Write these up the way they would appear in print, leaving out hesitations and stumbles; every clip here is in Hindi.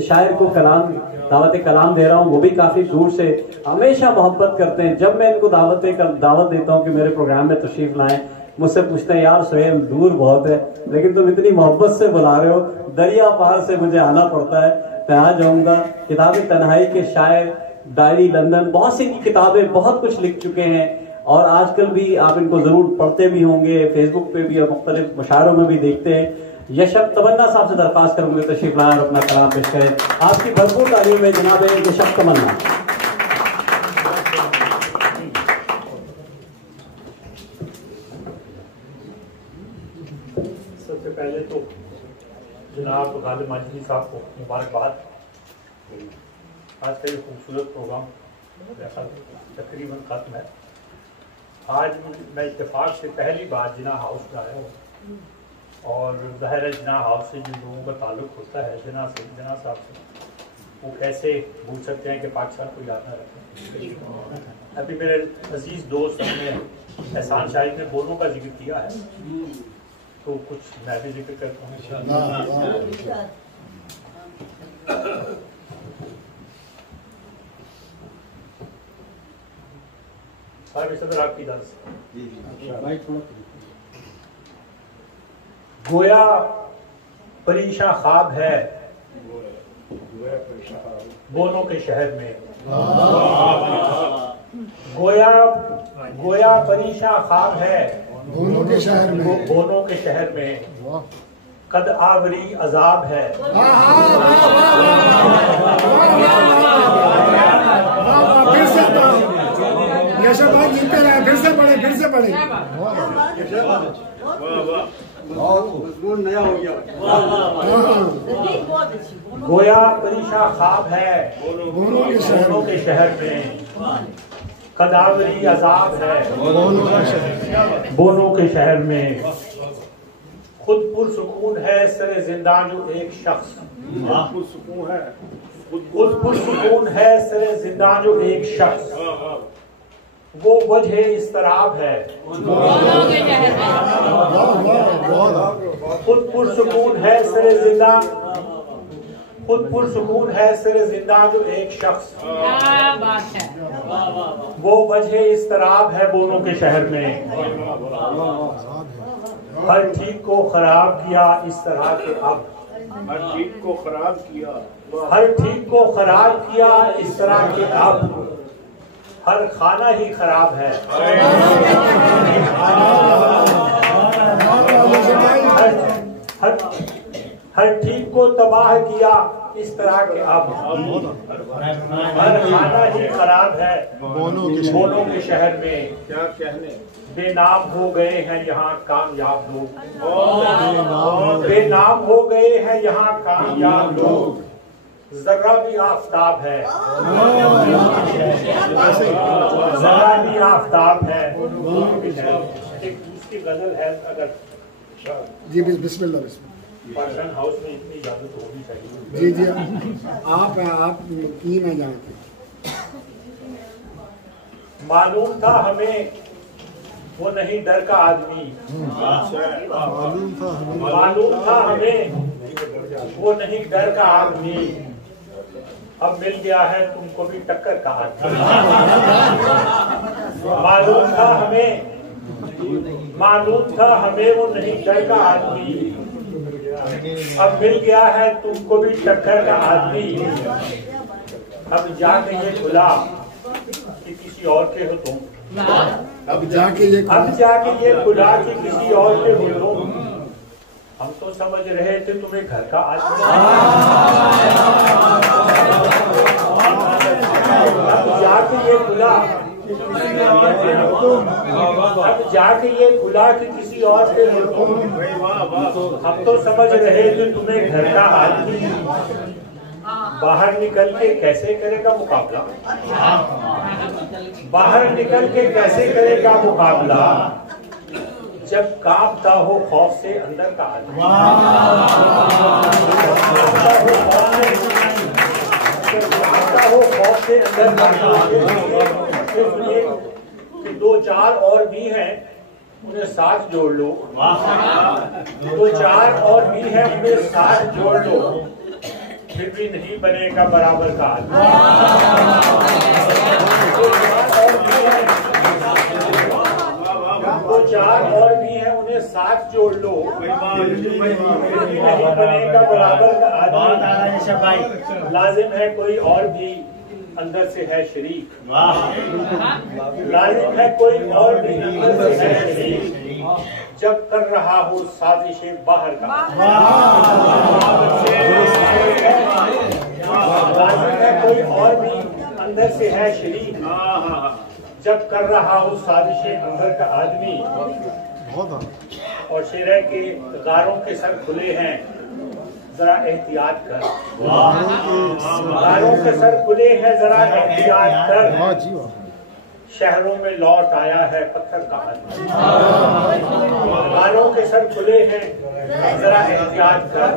शायर को कलाम दावत कलाम दे रहा हूँ, वो भी काफी दूर से हमेशा मोहब्बत करते हैं। जब मैं इनको दावत देता हूँ कि मेरे प्रोग्राम में तशरीफ लाएं, मुझसे पूछते हैं यार सोहेल दूर बहुत है लेकिन तुम इतनी मोहब्बत से बुला रहे हो, दरिया पार से मुझे आना पड़ता है, मैं आ जाऊंगा। किताब तन्हाई के शायर, डायरी लंदन, बहुत सी किताबें, बहुत कुछ लिख चुके हैं और आजकल भी आप इनको जरूर पढ़ते भी होंगे, फेसबुक पे भी और मुख्तलिफ मुशायरों में भी देखते हैं। यशब तमन्ना साहब से दरख्वास्त करूंगे तशरीफ लाएं और अपना कलाम पेश करें। आपकी भरपूर तालीम में जनाब यशब तमन्ना। सबसे पहले तो जनाब गालिब माजिदी साहब को मुबारकबाद। आज का ये खूबसूरत प्रोग्राम तकरीबन खत्म है। आज मैं इत्तेफाक से पहली बार जिना हाउस में आया हूँ और ज़ाहिर है जिना हाउस से जिन लोगों का ताल्लुक़ होता है जिना साहब से, वो कैसे भूल सकते हैं कि पाकिस्तान को याद ना रखें। अभी मेरे अजीज़ दोस्त हमने एहसान शाहिद ने बोलों का जिक्र किया है तो कुछ मैं भी जिक्र करता हूँ। सदर आपकी दर्स गोया परीशा ख्वाब है बोनों के शहर में, गोया परीशा ख्वाब है बोनों के शहर में, बोनों के शहर में कद आवरी अजाब है। फिर से पढ़े मजमून नया हो गया। गोया परीशा ख्वाब है बोनों के शहर में कदावरी अजाब है बोनों के शहर में। खुद पुरसुकून है सरे जिंदा जो एक शख्स, खुद पुरसुकून है सरे जिंदा जो एक शख्स, वो वजह इस्तराब है खुद पुरसुकून है सरे जिंदा, खुद पुरसुकून है सरे जिंदा जो एक शख्स, वो वजह इस्तराब है बोनों के शहर में। हर ठीक को खराब किया इस तरह के अब, हर ठीक को खराब किया, हर ठीक को खराब किया इस तरह के अब, हर खाना ही खराब है हर ठीक को तबाह किया इस तरह के अब, हर खाना ही खराब है बोनों के शहर में। क्या कहने बेनाम हो गए हैं यहाँ कामयाब लोग, बेनाम हो गए हैं यहाँ कामयाब लोग, जरा भी आफताब है, जरा भी आफताब है। एक दूसरी गजल है, अगर जी बिस्मिल्लाह पार्शन हाउस में इतनी इजाजत होनी चाहिए। जी आप की ना जानते। मालूम था हमें वो नहीं डर का आदमी, मालूम था हमें वो नहीं डर का आदमी, अब मिल गया है तुमको भी टक्कर का आदमी। मालूम था हमें वो नहीं डर का आदमी, अब मिल गया है तुमको भी टक्कर का आदमी। अब जाके ये खुला कि किसी और के हो तुम, अब जाके ये खुला कि किसी और के हो तुम। हम तो समझ रहे थे तुम्हें घर का आदमी, अब जाके ये खुला कि किसी और के हो तुम। हम तो समझ रहे थे तुम्हें घर का आदमी, बाहर निकल के कैसे करेगा मुकाबला, बाहर निकल के कैसे करेगा मुकाबला, जब कांपता हो खौफ से अंदर का आदमी। कांपता हो खौफ से अंदर का आदमी। कि दो चार और भी हैं उन्हें साथ जोड़ लो, दो चार और भी हैं उन्हें साथ जोड़ लो, फिर भी नहीं बनेगा बराबर का आदमी। वो चार और भी हैं, उन्हें साथ जोड़ लो, फिर भी नहीं बनेगा बराबर का आदमी। लाजिम है कोई और भी अंदर से है शरीक, लाजिम है कोई और भी अंदर से है शरीक, जब कर रहा हो साजिशें बाहर का। लाजिम है कोई और भी अंदर से है शरीक, जब कर रहा हो साजिशें अंदर का आदमी। और शेर है कि गारों के सर खुले हैं, जरा एहतियात कर। गारों के सर खुले हैं, जरा एहतियात कर। शहरों में लौट आया है पत्थर का आदमी। गारों के सर खुले हैं, जरा एहतियात कर।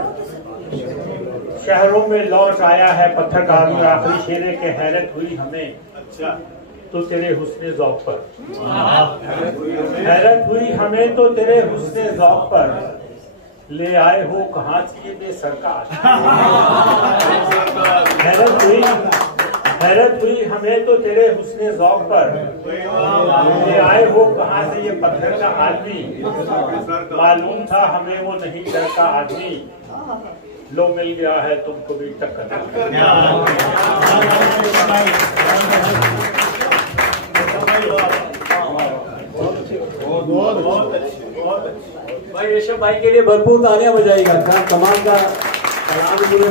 शहरों में लौट आया है पत्थर का आदमी। आखिरी शेरे के हैरत हुई हमें तो तेरे हुस्ने ज़ौक़ पर, हैरत हुई हमें तो तेरे हुस्ने ज़ौक़ पर। ले आए हो कहाँ से ये बेसरकार। हैरत हुई हमें तो तेरे हुस्ने ज़ौक़ पर। ले आए हो कहाँ से ये पत्थर का आदमी। मालूम था हमें वो नहीं डर का आदमी। लो मिल गया है तुमको भी टक्कर। भाई ऋषभ भाई के लिए भरपूर तालियां बजाइएगा। कमाल का कलाम पूरे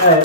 है।